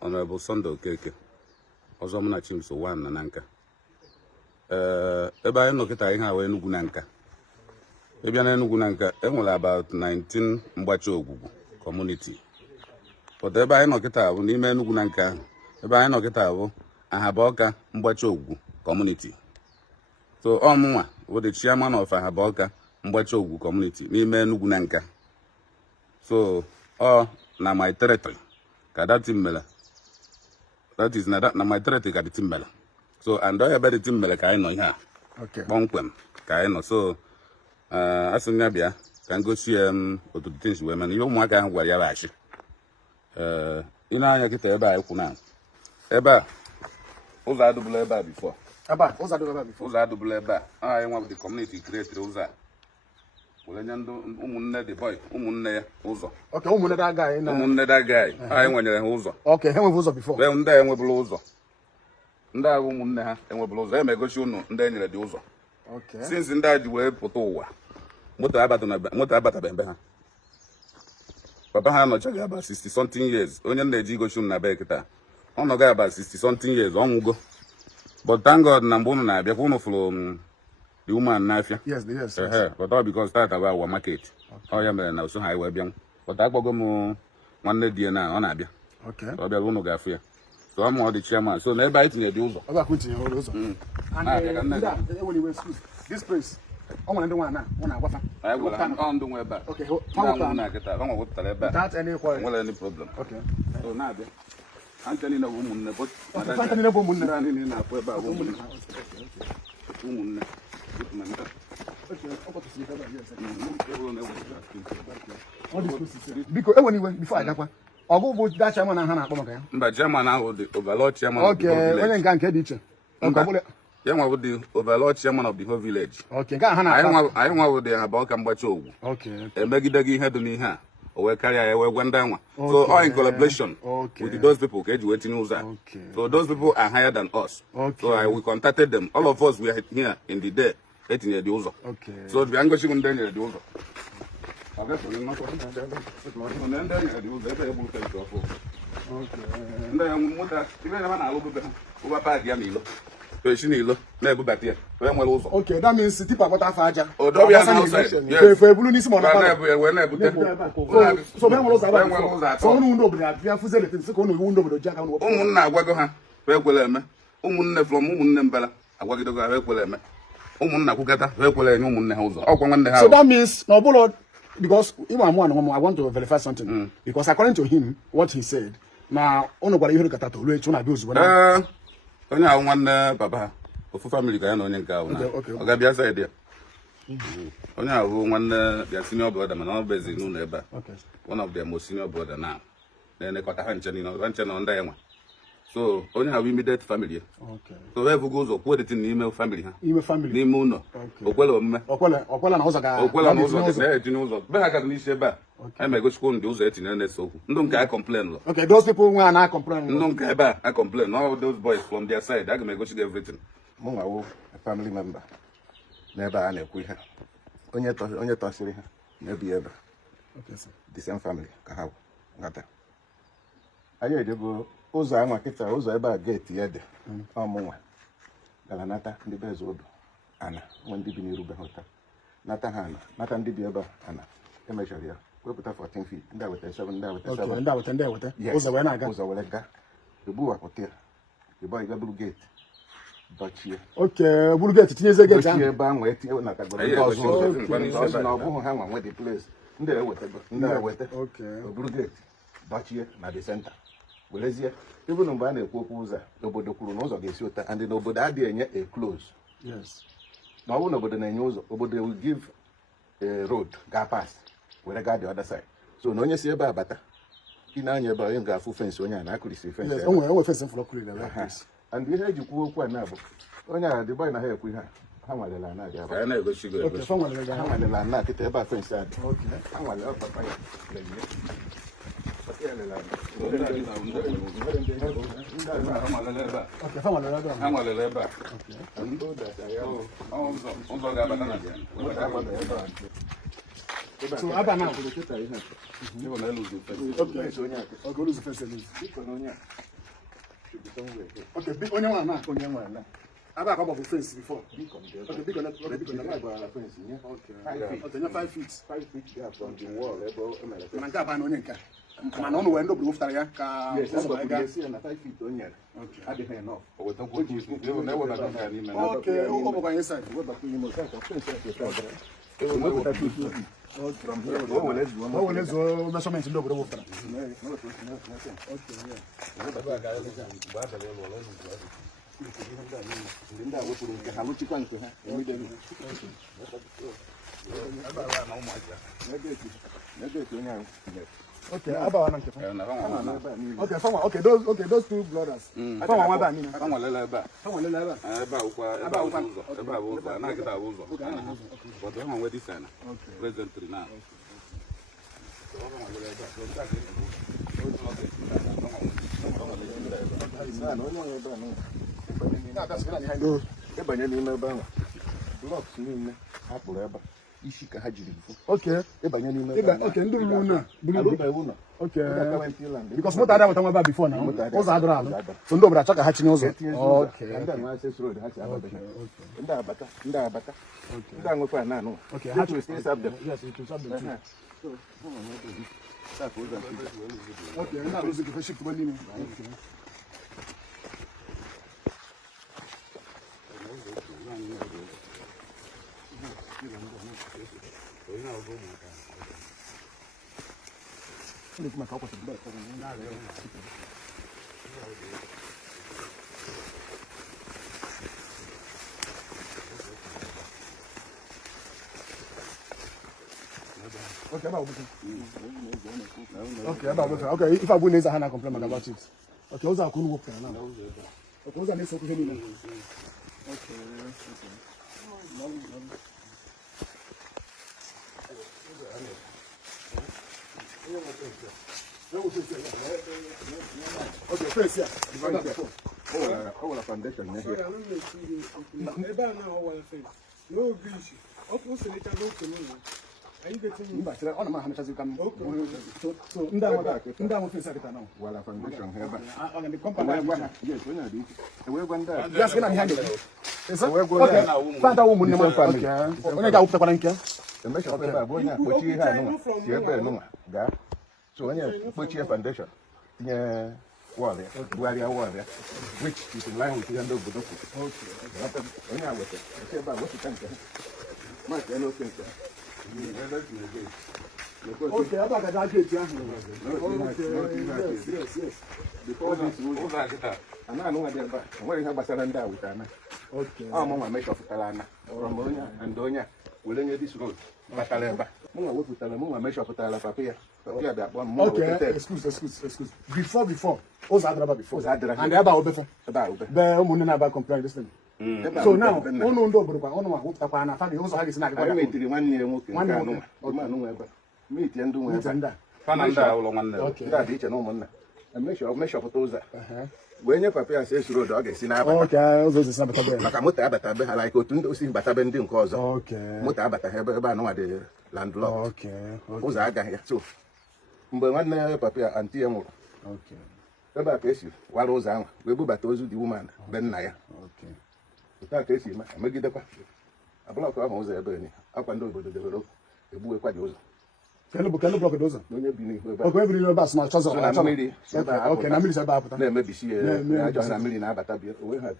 Honorable Sunday Okeke. Ọzọ m na Chimso 1 na Nanka. Ebe anyị nọkịta ihe awa Enugu na Nka. Ebe na Enugu na Nka, enwere about 19 mgbachi ogwugwu community. But ebe anyị nọkịta bụ n'ime Enugu na Nka ahụ. Ebe anyị nọkịta bụ Ahaboka mgbachi ogwugwu community. So ọmụnwa bụ the chairman of Ahaboka mgbachi ogwugwu community n'ime Enugu na Nka. So na my territory ka that team mele. That is na my territory ka the team mele. So and I about the team mele ka I know here. Okay. Bonkwem ka I know. So asụnya bịa ka ngosi otu things we man. Yo ụmụaka ahụ gwara ya bachi. Ị na-anya kịta ebe a ikwu na. Ebe a ụzọ adụbụla ebe a before. Ebe a ụzọ adụbụla before. Ụzọ adụbụla ebe a. Anyị nwa the community created ụzọ a. Wele nya ndụ ụmụnne the boy ụmụnne ya ụzọ. Okay, ụmụnne that guy na. Ụmụnne that guy. Anyị nwenyere ha ụzọ. Okay, ha nwere ụzọ before. Well, ndị enwebụla ụzọ. Ndị ahụ ụmụnne ha enwebụla ụzọ. Emegochi unu ndị enyere dị ụzọ. Okay. Since ndị a ji wee pụta ụwa. Moto abatabe mbe ha. Papa ha nọchaghị about 60 something years. Onye na-eji igochi unu na be kịta. Ọ nọghị about 60 something years. Ọ nwụgo. But thank God na mgbe unu na-abịa kwa unu fụrụ the woman n'afịa. Yes. But all because start about our market. Oh ya mere na so ha iwe bịa. But akpọgo m nwanne die na ọ na-abịa. Okay. Ọ bịara unu ga-afụ ya. So I'm all the chairman. So ebe anyị tinye dị ụzọ. Ọ ga-akwụ tinye ụzọ. This place. Ọ nwere ndị nwa na ọ na-agwafa. Anyị gwara ọ ndụ nwe ebe a. Okay. Ọ na-akịta. Ọ nwetara ebe a. Without any quarrel. Nwere any problem. Okay. So na-abịa. Anthony na ụmụnne. Anthony na ụmụnne. Ndị na-afụ ebe a ụmụnne. Biko enwere iwe before agakwa. Ọgụ bụ that chairman ha na-akpọ maka ya. Mba chairman ahụ dị overall chairman. Okay, onye nke dị iche. Ya nwa bụ the overall chairman of the whole village. Okay, nke ha na-akpọ. Anyị nwa bụ the Ahaboka mgbachi ogwu. Okay. Emegidegị ihe dị n'ihe a. O wee karịa ya wee gwa ndị anwa. So all in collaboration with those people ka eji wee tinye ụzọ a. So those people are higher than us. So we contacted them. All of us were here in the day. Etinye dị ụzọ. So bịa ngosi ndị enyere dị ụzọ. Ndị ya nwụta ibe na na-alụ bebe ha. Ụba paadị ya n'ilo. Peshi n'ilo na-ebubata ya. Wee nwere ụzọ. Okay, that means tipa kpọta afọ aja. Odobịa na outside. Fe ebulu n'isi ma ọ na-akpọ. Wee na-ebute. So be nwere ụzọ abụọ. So unu ndị obodo abịa fụzele tin sị ka unu iwu ndị obodo ji aka unu. Ụmụnna agwago ha wee kwere eme. Ụmụnne from ụmụnne mbala agwagidego ha wee kwere eme. Ụmụnna kwukata wee kwere enye ụmụnne ha ụzọ. Ọkwa nwanne ha. So that means na ọbụla because I want to verify something because according to him what he said na unu gwara ihe rukata to lue chuna bi ozugbo na onye ahụ nwanne papa ha ofu family ka ya na onye nke ahụ na ọ ga-abịa side ya onye ahụ nwanne bịa senior brother mana ọ bụ ezi n'ụlọ ebe a one of the most senior brother na na-elekọta ha nche na ndị ya nwa so onye ahụ immediate family so wee bugo ụzọ kwuo detin n'ime family ha n'ime ụlọ okwele omume okwela na ụzọ ga okwela na ụzọ na-etinye ụzọ be ha gara n'isi ebe a anyị ma-egosikwa ndị ụzọ etinyere na-ese okwu ndị nke a complain lọ okay those people nwe na complain ndị nke ebe a complain all those boys from their side aga m egosi gị everything mụ nwawo family member n'ebe a na-ekwu ihe onye tọsiri ha na-ebi ebe the same family ka ha ngata anyị edebo ụzọ anwa kịta ụzọ ebe a geeti ya dị ọmụnwa gara nata ndị be eze obi ana nwe ndị bi n'irube hota nata ha ana nata ndị bi ebe a ana emechara ya wepụta 14 feet ndị a weta 7 ndị a weta 7 ndị a weta ụzọ wee na-aga ụzọ were gaa ebuwapụta ya ebe anyị gaburu geeti bachie buru geeti tinyeze geeti ahụ ebe ahụ etinye na kagbara ndị ọzọ na ọ bụghị ha nwa nwe the place ndị a weta oburu geeti bachie na the center werezie ebe na mgbe a na-ekwu okwu ụzọ obodo kwuru na ụzọ ga-esi ụta and n'obodo adịghị enye a close na ọ bụrụ na obodo na-enye ụzọ obodo will give a road ga pass were gaa the other side so na onye si ebe a bata ị na-anya ebe onye ga-afụ fensị onye a na-akụrisi fensị and ihe eji kwuo okwu a na-abụ onye a dịbanye na ha ekwu ihe ha nwalela ana adị aba ha nwalela ana kịta ebe a fensị adị ha nwalela papa ya So Abba now. Okay, so I'll go lose the first lose. Okay, big on your one. Abba come up with fence before. Okay, big on that. Okay, big on that. Okay, 5 feet. 5 feet yeah, from the wall. Nanka Anambra. Man, on when the blue area. Yes, that's what I see. And 5 feet on here. Okay, I didn't know. Okay, over by inside. What about you? From here, let's go. Measurement in the water. Okay, about okay, those two brothers. Okay. Okay, because what I was about before now was other. So no, but I hatching also. Okay. Okay, hatch will stay up there. Yes, it will stop them. Okay, and that was the ship money. Okay. Okay, if I win, I complain about it. Okay, also I couldn't work now. Okay, also I need something. Okay. Okay, first, yeah. Oh, the foundation. No grease. Also, they can look to me. Are you getting back? On my hands as you come. So, Ndam face at now. Well, a foundation here. On the company. Yes, when I did. We're going there. Just when I'm handling it. Okay, find a woman. Okay, when I got the the measure of paper, when you put your hand on, so when you put your foundation, yeah, wall there, which is in line with the end of the book. Okay, when I was say about what you can say. My fellow thinker. Okay, about that, yes. Before this rule, and I know what they're about. Where you have a surrender with Anna. Okay, I'm on my measure of Kalana, from Bonia and Donia. Will any this road? Bataleba. Muna work with Talamuma measure for Talapapia. Okay, excuse. Before. What's Adraba before? And the about before. About the Munaba complain this thing. So now, no, Tapana, Fabi also had his night. I made 1 year one meet and do it. Okay, that each and one. And measure for those. When your papa says road, I guess in okay, those is not Mutabat, like to see Batabending cause. Okay, Mutabat, no the landlord. Okay, who's I got here too? But one papa and Tiamo. Okay, about case you, while those are, we go back to the woman, Ben Naya. Okay, without case you, I make it a block of Moses Bernie, up and over the develop, the boy quite use. Can you block a dozen? Okay, every bus, my choice. Okay, I'm maybe see a just a million Abatabia. We have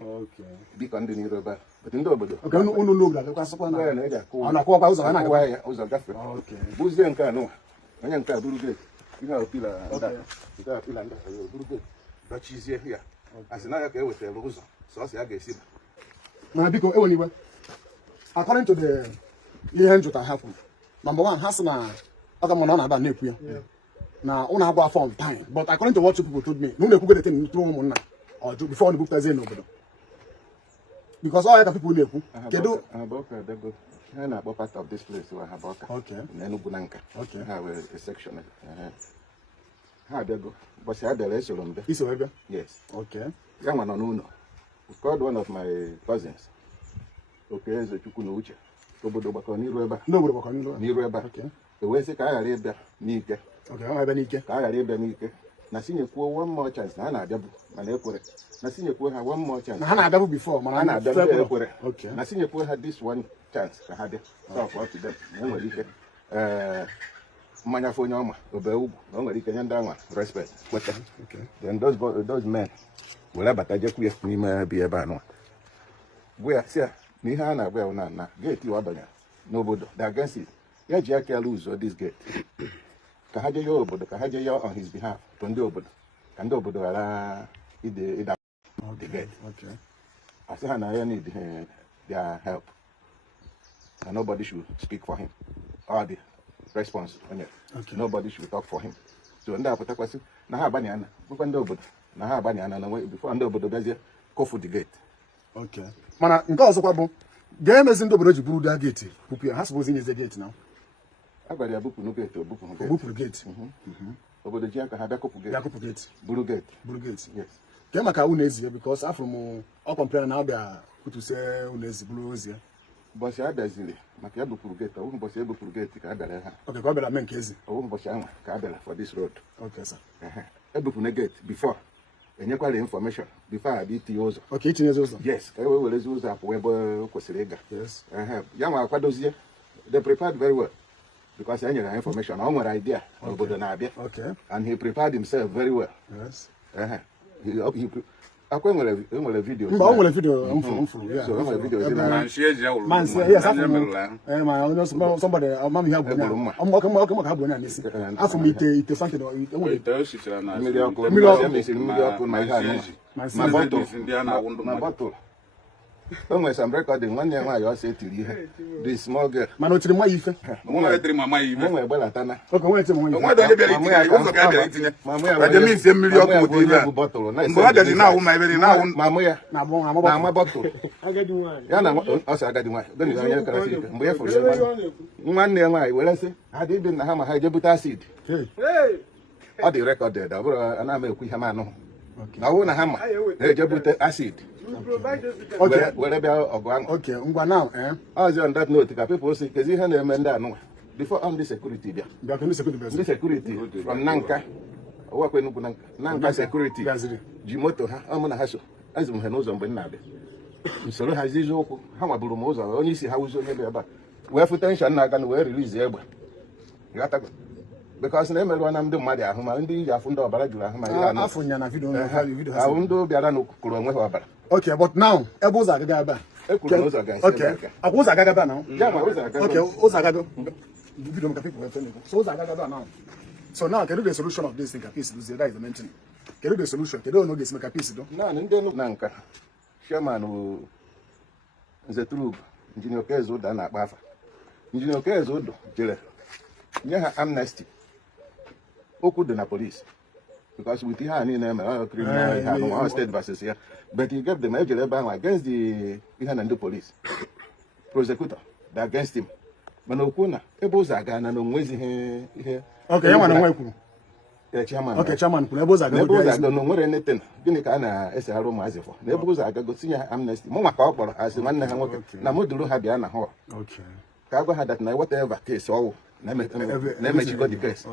okay. Big on the new rubber, but in Dobodo. Okay, no, that was one. On a quarter house, and I was a different. Okay, who's the Cano? I am Tabu. You know, Pillar, you got a pillar, but she's here. As another girl with a rose, so I guess it. Now, because anyway, according to the event that happened. Number one, Hasana, other man about Nepia. Now, on our phone time. But according to what you people told me, no, they could get in 2 months or before the book does in over. Because all other people knew. I'm about part of this place where I have okay. Nanka. Okay. I have a section. How do you go? But I had the restaurant. Is it? Yes. Okay. Young one on Uno. It's called one of my cousins. Okay, as a Chukunucha. obodo gbakọ n'iru ebe a ndị obodo gbakọ n'iru ebe a wee sị ka a ghara ịbịa n'ike ka a ghara ịbịa n'ike na sinyekwuo one more chance na ha na-abịabụ mana ekwere na sinyekwuo ha one more chance na ha na-abịabụ before mana ha na-abịabụ ekwere na sinyekwuo ha this one chance ka ha bịa up to them na enwere ike mmanya fụ onye ọma obe ugwu na o nwere ike nye ndị anwa respect kweta then those men were bata jekwu ya n'ime bi ebe anụ gwa ya si ya na ihe a na-agwa ya na geeti iwe abanye n'obodo the against it ya ji aka elu ụzọ this gate ka ha jee ya obodo ka ha jee ya on his behalf to ndị obodo ka ndị obodo ghara ịda the gate asị ha na ya need their help and nobody should speak for him or the response nobody should talk for him so ndị apụtakwasị na ha abanye ana bụkwa ndị obodo na ha abanye ana na before ndị obodo bịazie kofu the gate mana nke ọzọkwa bụ ga-emezi ndị obodo ji buru da gate bupụ ya ha sịbụzi nyeze gate na a gwara ya bupụ gate obupụrụ gate obodo ji aka ha bịa kopụ gate buru gate yes ke maka unu ezi because afụrụ m ọ kọmplena na abịa kwutuse unu ezi buru ozi ya ụbọchị a bịaziri maka ya bupụrụ gate ọwụ ụbọchị e bupụrụ gate ka a bịara ha ka ọ bịara mee nke ezi ọwụ ụbọchị ahụ ka a bịara for this road sir ebupụrụ gate before enyekwara information before abịa itinye ụzọ itinyezi ụzọ yes ka e wee werezi ụzọ apụ ebe o kwesịrị ịga ya nwa akwadozie they prepared very well because e nyere information ọ nwere idea obodo na-abịa and he prepared himself very well akwa enwere video mba o nwere video mfuru so enwere video somebody mama ihe agwụ ọkụ maka ha bụ onye n'isi afọ m ite something mmiri ọkụ na ihe anụ na bọtụlụ o nwere some recording nwanne ya nwaanyị ọsọ etiri ihe the small girl mana o tiri nwa ya ife mụ nwere gbelatana na-ama bọtụlụ ya na ọsọ agadi nwaanyị mgbe ya fụrụ nwanne ya nwaanyị were sị ha dị ibi na ha ma ha ejebute acid ọ dị recorded ọ bụrụ ana m ekwu ihe m anụhụ na ọ bụrụ na ha ma na-ejebute acid were bịa ọgụ ahụ ọzọ on that note ka people si kezi ihe na-eme ndị anụnwa before on the security bịa ndị security from Nanka ọwakwa Enugu Nanka security ji moto ha ọmụ na ha so azụ m ha n'ụzọ mgbe m na-abịa usoro ha zizi ụkwụ ha nwaburu m ụzọ onye isi ha ụzọ onye bịa ebe a wee fụ tenshọn na-aga na wee release egbe because na emerụọ na ndị mmadụ ahụ ma ndị ji afụ ndị ọbara juru ahụ ma ahụ ndị bịara na okukuru onwe ha ọbara but now ebe ụzọ agaga ebe a ụzọ agaga ebe a na ụzọ agaga video maka people so ụzọ agaga ebe a now so now kedu the solution of this thing ka peace luzie that is the main thing kedu the solution kedu ono ga-esi maka peace do naanị ndị Enugu na Nka chairman Nze Turub Injinia Okezo Udo na-akpa afa Injinia Okezo Udo jere nye ha amnesty okwu dị na police because with ihe a niile mere criminal ihe anụ state versus ya but he gave them ejere ebe ahụ against the ihe na ndị police prosecutor the against him mana okwu na ebe ụzọ aga na onwezighị ihe ya nwana nwa kwuru chairman kwuru ebe ụzọ aga na onwere anything gịnị ka a na-esegharị ụmụazị fọ na ebe ụzọ aga gosi ha amnesty mụ maka ọ kpọrọ asị nwanne ha nwoke na mụ duru ha bịa na hall ka a gwa ha that na whatever case ọwụ na-emechigo the case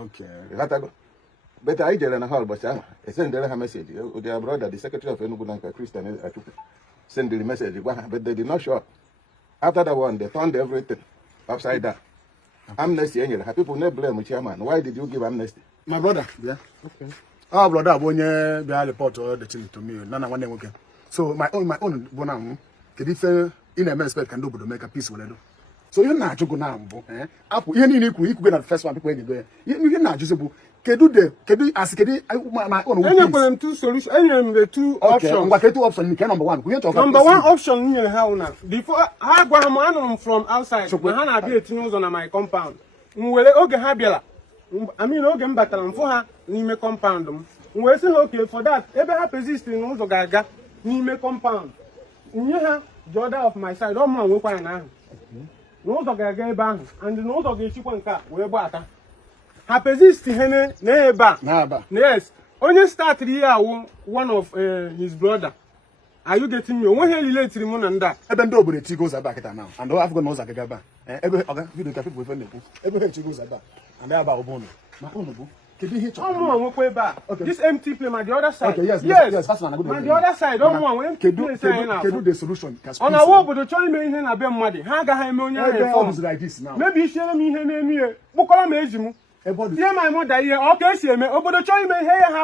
but I jere na hall ụbọchị ahụ esendere ha message their brother the secretary of Enugu Nanka Christian Achukwu send the message gwa ha but they did not show up after that one they turned everything upside down amnesty enyere ha people no blame chairman why did you give amnesty my brother brother bụ onye bịa report the thing to me na nwanne nwoke so my own bụ na kedu ife ị na-eme expect ka ndị obodo mee ka peace were do so ihe na-ajụgo na mbụ apụ ihe niile ikwu na the first one people enyigo ya ihe na-ajụzi bụ kedu my own enyekwere m two solutions enyere m the two options ngwa kedu option nke number 1 kwunye talk number 1 option nyere ha una before ha gwa ha m anụrụ m from outside na ha na-abịa etinye ụzọ na my compound m were oge ha bịara oge m batara m fụ ha n'ime compound m wee sị ha okay for that ebe ha persist n'ụzọ ga-aga n'ime compound nye ha the order of my side ọ mụrụ nwekwara na ahụ n'ụzọ ga-aga ebe ahụ and n'ụzọ ga-echikwa nke a wee gbata ha persist hene na ebe a yes onye start ihe awụ one of his brother are you getting me onwe ha relate mụ na ndị a ebe ndị obodo etigo ụzọ ebe a kịta now and I've got no ụzọ agaga ebe a Ebe oga video ka people friend na-ekwu. Ebe he chigo zaba. And aba obono. Ma ono bu. Kedu ihe chọ? Omo nwekwe ebe a. This empty place on the other side. Okay, yes. That's one good. On the other side, omo nwe kedu the solution. On a wo obodo chọ ime ihe na be mmadu. Ha agaghị eme onye ahụ inform. Like this now. Maybe ishere m ihe na-enu ye. Kpụkọrọ m eji m. Tie my mother ihe. O ka esi eme obodo chọ ime ihe ha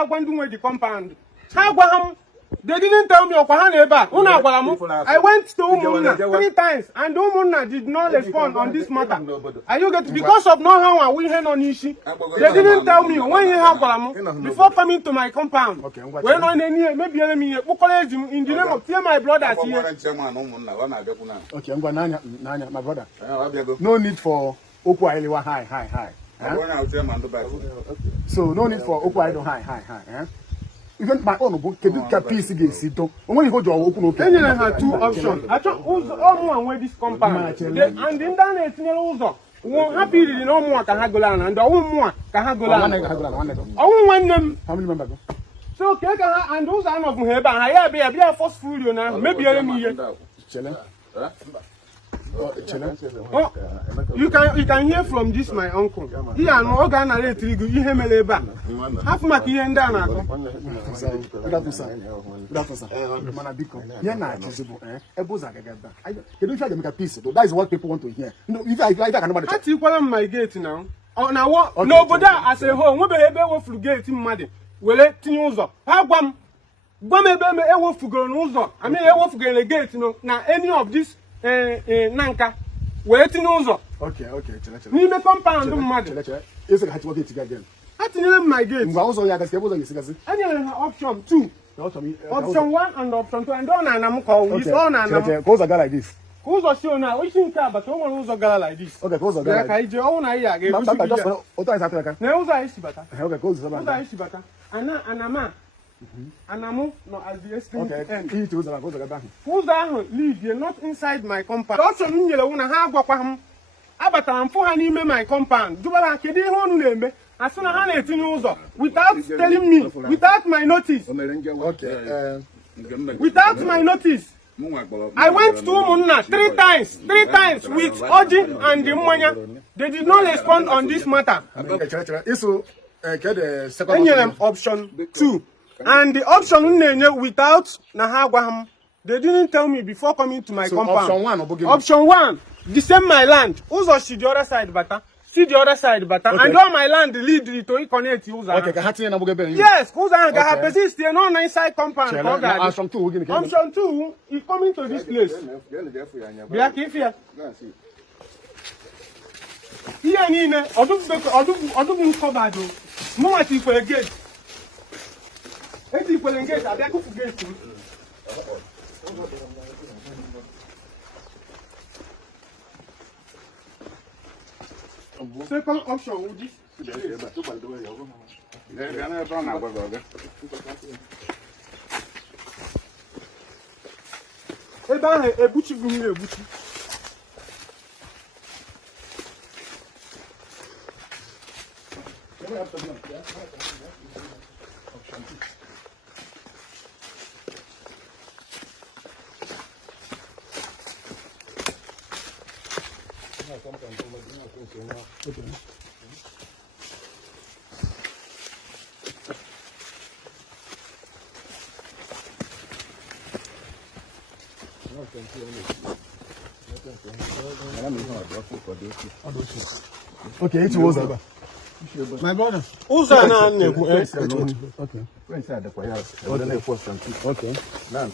agwa ndị nwe di compound. Ha agwa ha. They didn't tell me okwa ha na ebe a. Unu agwara m. I went to Umunna 3 times and Umunna did not respond on this matter. Are you getting because of no how we ihe no n'ishi. They didn't tell me when you ha gwara m before coming to my compound. When on any maybe let me kpokole eji in the name of my brothers here. Okay, ngwa nanya my brother. No need for okwu ailiwa high. So no need for okwu ailiwa high. Even my own book, can you peace against it? Only go to open open. Then I had 2 options. I thought all one this compound. And in that it's also happy no more Kahagolan and more Kahagolan. I want them. How many members? So Kaka and those are of Heba. I be a force food now. Maybe you can hear from this my uncle. He and organ are trigu ihe meleba. Half mark here and down. Mana biko. Here na accessible Eboza gagaba. You don't try to make a peace. That is what people want to hear. No, if I can nobody. That's equal my gate now. Oh now what? Nobody as a whole we be ebe wo flu gate mmade. Wele tinye ụzọ. Ha gwam ebe me ewo fugoro n'ụzọ. I mean ewo fugoro gate no na any of this Nanka, wait in Uzo. Okay. Nime compound mmadu. Is it hati gate again? Hati my gate. Ngwa uzo ya kasi ebozo yisigazi. Any option 2. Option 1 and option 2 and on and call is on and close a guy like this. Uzo show now. We think but one uzo gala like this. Okay, close a guy. Like I je own here again. Oto is ataka. Na uzo isi bata. Okay, close the uzo isi bata. Anama. Anamu no as the extent end. Who's that leave you not inside my compound? Also nyele una ha agwakwa m. Abatara mfu ha n'ime my compound. Dubara kedu ihe onu na-eme? Asuna ha na-etinye ụzọ without telling me, without my notice. Okay. Without my notice. I went to Umunna 3 times with Oji and the Mwanya. They did not respond on this matter. So the second option 2. And the option without Nahagwaham, they didn't tell me before coming to my compound. Option 1, descend my land. Uzo see the other side bata. See the other side bata. Okay. And all my land lead to connect Uza. Okay, yes, Uza and persist there no inside compound. Option 2, option 2 is coming to this place. Here Nina, Odum covered. No at for a gate. Eti kwele ngate abia ku gate. Second option would this. Eba ebuchi gumi ebuchi. Okay, it was over. My brother. Who's that? Okay. Okay. Now,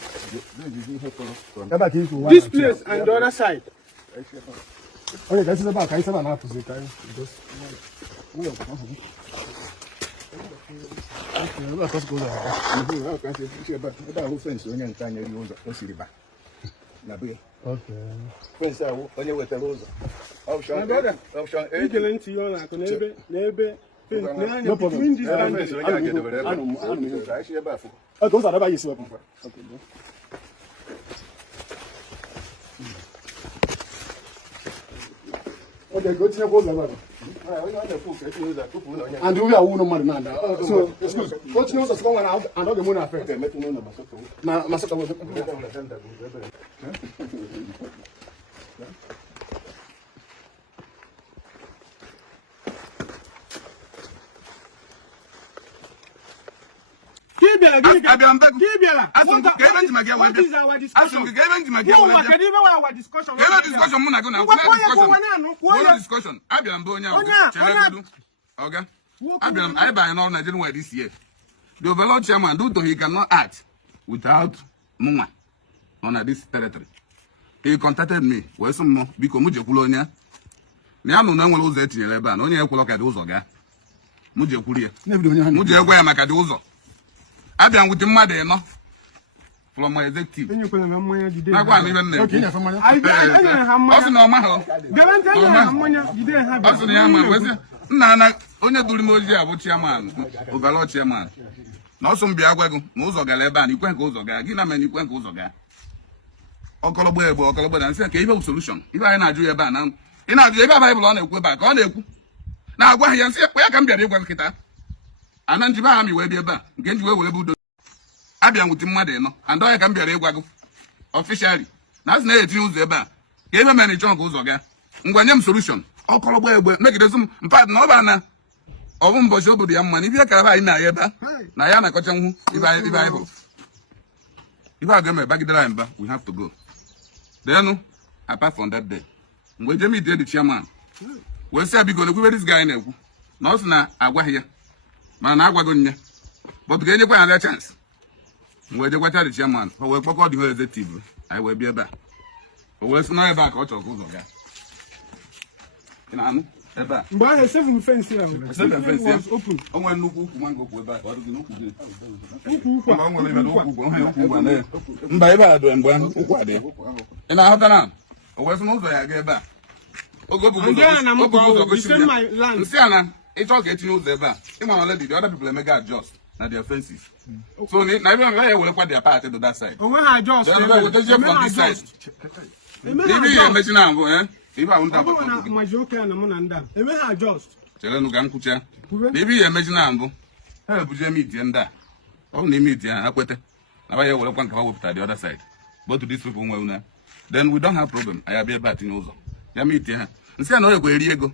this place and the other side. Okay, this is about now. Okay. Friends, onye wetara ụzọ. Option no problem. Okay, go to the and we are one man now. So, excuse. What knows us going out and all the moon affair. Now, Masaka this year. The overlord chairman, though he cannot act without Muma on this territory. He contacted me. Where's some more? Because Mujekulonia. Niano no one was at the Leban, only a clock at Uzoga. Mujekulia. Mujekwa Makaduzo. I've been with the mother, no? From my executive. I can't even name. I don't know my Nana, only do the Moja, what chairman, overlord chairman. No, some Biago, Mozoga Leban, you can't go Zoga, Ginaman, you can't go Zoga. Or Colobbo, and say, cable solution. If I not do a ban, in our Bible on a go back on it. Now, why you say, where can be a real kita? And then Jibami will be a ban, get you will do. Abian with him, mother, and I can be a real officially. That's not use the ban. Give a many chunk goes Zoga. Ngwanyam solution. Or Colobbo, make it some part no banner. Or one boss over the young man. If you can buy Nayaba, Nayana Cocham, if I get my back in the line, we have to go. Then, apart from that day, when Jimmy did the chairman, we said because we were this guy now. Not now, I was here. Man, I was going. But to get another chance. When they were the chairman, for we called the executive, I will be back. But we're not back out of Gozoga. But I said, we fence here. Was open. I want no cook, one go back. What do you know? By doing one, and I have done. I was not there, I get back. Oh, go to send my land. Siana, it's all getting you there. You want to let the other people make adjust. Now their fences. So, never will put their part to that side. Oh, when I adjust, from this side. Maybe you're making now, if I want to my joke and Monanda, they may adjust. Tell no Gankucha. Maybe you imagine Ambo. I put your meat and that. Only meat, I put it. Now I will come to the other side. But to this people, then we don't have problem. I have a bat in Ozo. You meet here. And say, I know where you go.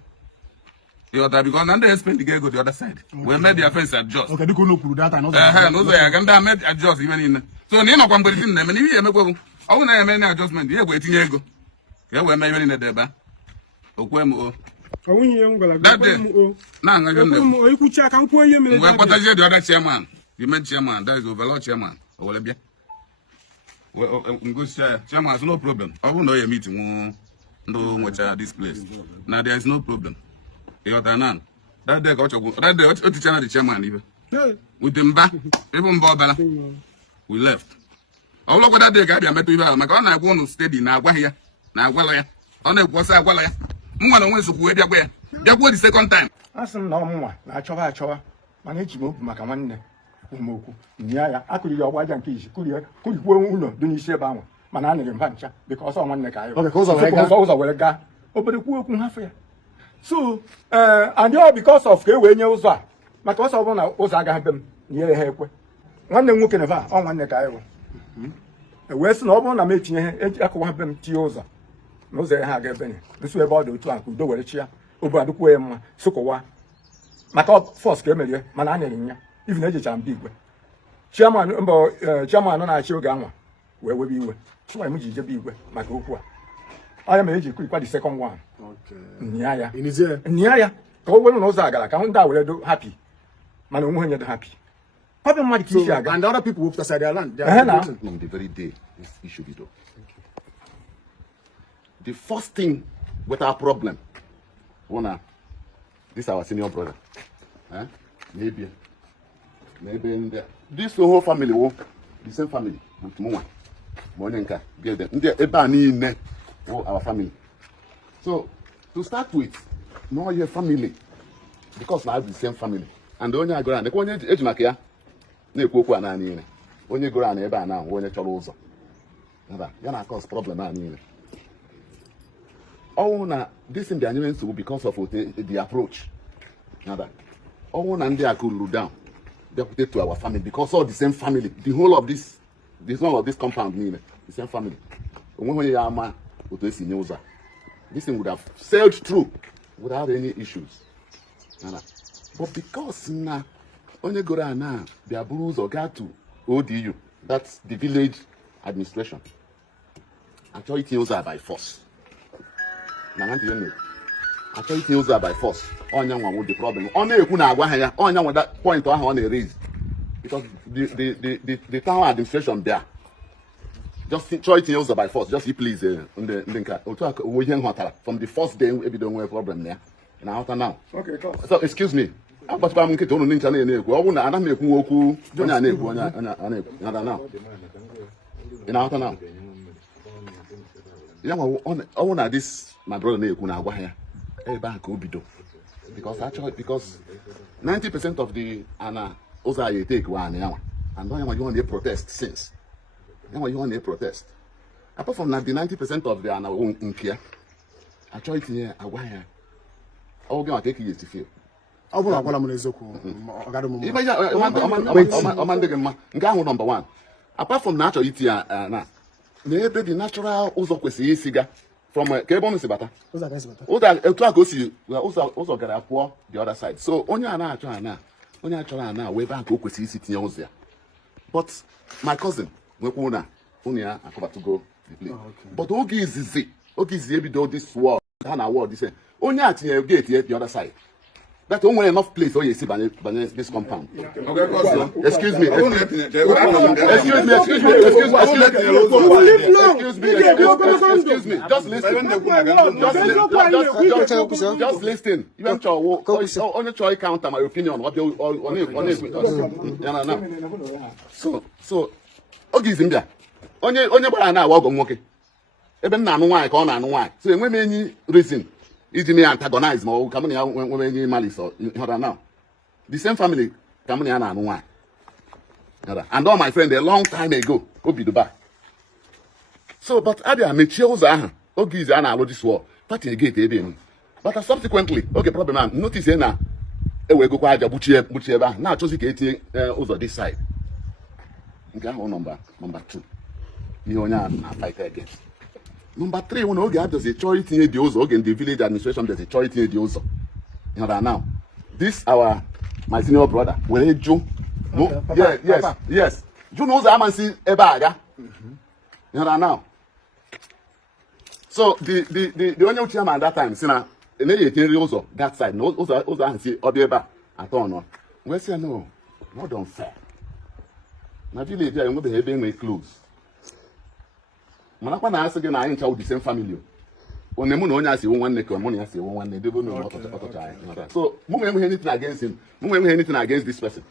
You are because under spend the go the other side. We made the offense adjust. Okay, you can look that and no, I can make adjust even in. So, Nino competition them and you make I want to make adjustment. Here, waiting here go. Yeah, we're maybe in the deba. Okwemo. That day, now I don't know. You could check and point him in the other chairman. You meant chairman, that is overlord chairman. Or Olivia. Well, good chairman has no problem. I won't know your meeting. No, much this place. Now there is no problem. You got none. That day, got that day, what the channel the chairman even. With them back, even Bob, we left. All over that day, I met you. My God, I want to steady now. Why here? Now, well, on it was I well. Mwana went to where they were. They were the second time. That's no more. I chova. Manage move Macaman. Umuku. Nia, I could your white and kiss. Could you uno, do you say about Manana and Pancha? Because I want the guy. Because of a guy. Oh, but the poor can have here. So, and you are because of when you was because of one was I got them near here. One day looking about on one guy. A Western Obon, I made echo one of them Tiosa. No, they have given. This way about the two uncle, do a chair, over the poem, Sokowa. My top first game, Manana, even Edge big. Chairman, Chairman, and I show Gamma, where we were. So I'm a big, my group. I am a quick, the second one. Okay. Nia, in his ear, Nia, go well, no Zaga, count down, will do happy. Man, when you're happy. Papa might kill and other people who outside their land. They are on the very day this issue be done. The first thing with our problem, this is our senior brother. Maybe in there. This whole family, the same family with Nanka, get them. Our family. So to start with, know your family because now the same family. And the only I go around, the one age makia, ne kuku na nini. Only go around eba now when you cholo. Never, you na cause problem na nini. Oh na this in the animals because of the approach. Never. Oh na they are cool down. They put it to our family because all the same family. The whole of this whole of this compound nini, the same family. When you are man. This thing would have sailed through without any issues. But because now onye goro ana bịa buru ụzọ gaa to ODU, that's the village administration. Achọ itinye ụzọ by force. Na ntị enu. Achọ itinye ụzọ by force. Onya nwa wo the problem. Ọ na-ekwu na agwa ha ya, onya nwa that point ahụ ọ na-raise. Because the town administration there just try to use by force. Just please, from the first day we don't have a problem there. Now. Okay, so excuse me. But I'm going to internet. Now. This my brother because 90% of the Oza take one and don't you want to protest since. You want to protest. Apart from that, the 90% of the Anna won't care. I try to hear a wire. I'll go and take you to feel. I will number one. Apart from natural eating, maybe the natural Uzo cigar from Cabon Sibata. Also get a poor the other side. So only now, way back with sitting there. But my cousin, Unia, I come to go play. But Ogi is easy. Ogi is able to do this war. This only at the gate here the other side. That's only enough place where you see by this compound. Excuse me. Just listen. You only try counter my opinion. So Ogi is in there. Only by an hour walking. Even now, why can't I know why? So when any reason. It may antagonize more coming out when any malice or now. The same family coming out and why. And all my friend a long time ago, go be the back. So, but Adia made chills, Ogi's an this war, party gate, but subsequently, okay, problem, notice now, a way go quite a butcher, now just getting over this side. Number 2. You are fight against. Number 3, when Ogi does a choice in the Ozo, again the village administration does a choice in the Ozo. You know now. This my senior brother. Will he Joe? No, yes. You know the Amansi Ebaga. You know now. So the only chairman at that time, Sina, and then Ozo that side. No, Ozo and see Obieba at all. No, we say no, not unfair. My village, I know the having my clothes. Manakwa na asị gị na anyị ncha the same family. Onye mụ na onye asị nwanne ka mụ na asị nwanne debe no ọtọcha anyị. So mụ enweghị anything against him. Mụ enweghị anything against this person.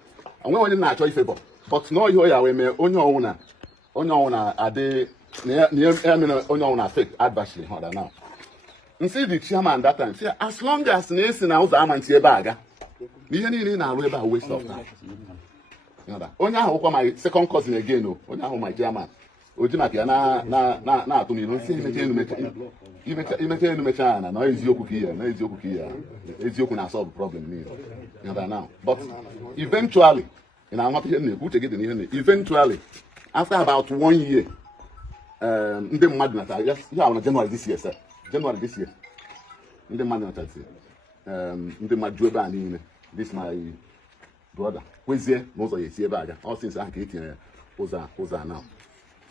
Onwe onye na-achọ ife bụ. But no ihe ya wee mee onye ọwụna adị na onye ọwụna fake adversely họda now. Nsi the chairman that time say as long as na esi na ụzọ ama ntị ebe aga. Ihe niile na-arụ ebe a waste of time. Onye ahụ kwa my second cousin again o. Onye ahụ my chairman. Ojimaka na atụmịrụ nsị imecha enu mecha na eziokwu ka ihe na eziokwu na solve problem niile now but eventually in our uche gị dị n'ihe eventually after about 1 year ndị mmadụ nata ihe ahụ January this year ndị mmadụ nata ndị mmadụ ebe a niile this my brother kwezie n'ụzọ ya esi ebe aga all since ahụ ka etinyere ụzọ now.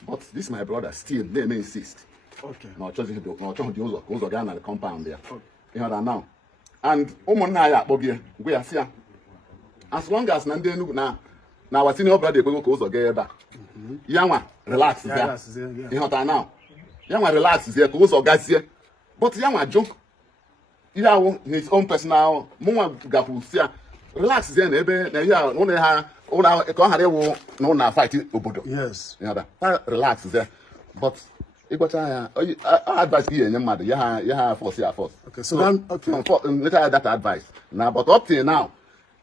But this my brother still they may insist. Okay. No choice the uzo ga na the compound there. You know that now. And ụmụnna ya akpọbie gwe ya sia. As long as na ndị Enugu na our senior brother ekwego ka ụzọ ga ebe a. Ya nwa relax there. You know that now. Ya nwa relax there ka ụzọ gazie. But ya nwa joke. Ihe ahụ his own personal mụnwa gapu sia relax there na ebe na ihe ụnụ ha una ka ha rewo no na fight obodo. Yes. You know that. Relax there. But igbocha ya advice gi enye mmadụ ya force. Okay, so then later that advice. Now but up till now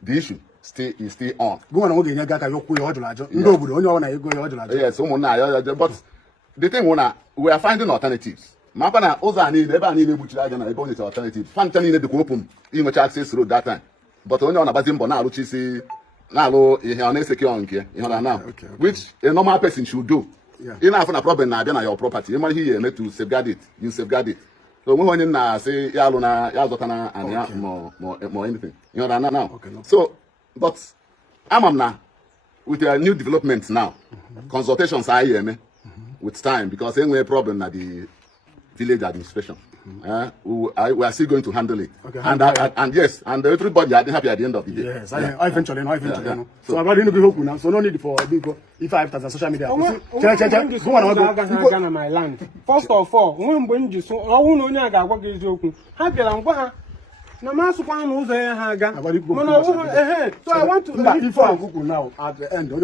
the issue is still on. Go na oge nye ga ka yokwu ya ọjụrụ ajọ. Ndị obodo onye ọna ego ya ọjụrụ ajọ. Yes, ụmụnna ya but the thing we are finding alternatives. Maka na ụzọ a niile ebe a niile gbuchiri aja na ebe onye alternatives. Fanta niile dị open inwecha access road that time. But onye ọ na-agbazi mbọ na-arụchisi na-alụ ihe ọ na-esecure nke ihe ọ na which a normal person should do. Ị na-afụ na problem na-abịa na your property. Ịma ihe ya eme to safeguard it. You safeguard it. So onwe onye na-asị ya alụ na ya zọta na anya ma anything. You know now. So but I'm now with your new developments now. Consultations are here with time because anyway problem at the village administration. We are still going to handle it. Okay, and yes, and everybody are happy at the end of the day. Yes, I eventually. So I'm ready to go now. So no need for big if I have to social media. Check my land. First of all, when you so I won't know I what is your so I want to before I go now at the end, I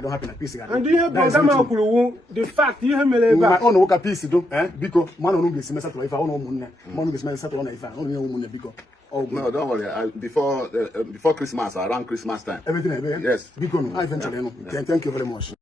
don't have a piece. And do you have the fact you have my own work piece do because man on semester to if I own money semester to if I only because no, don't worry. Before Christmas, around Christmas time. Everything, yes. Because I eventually thank you very much.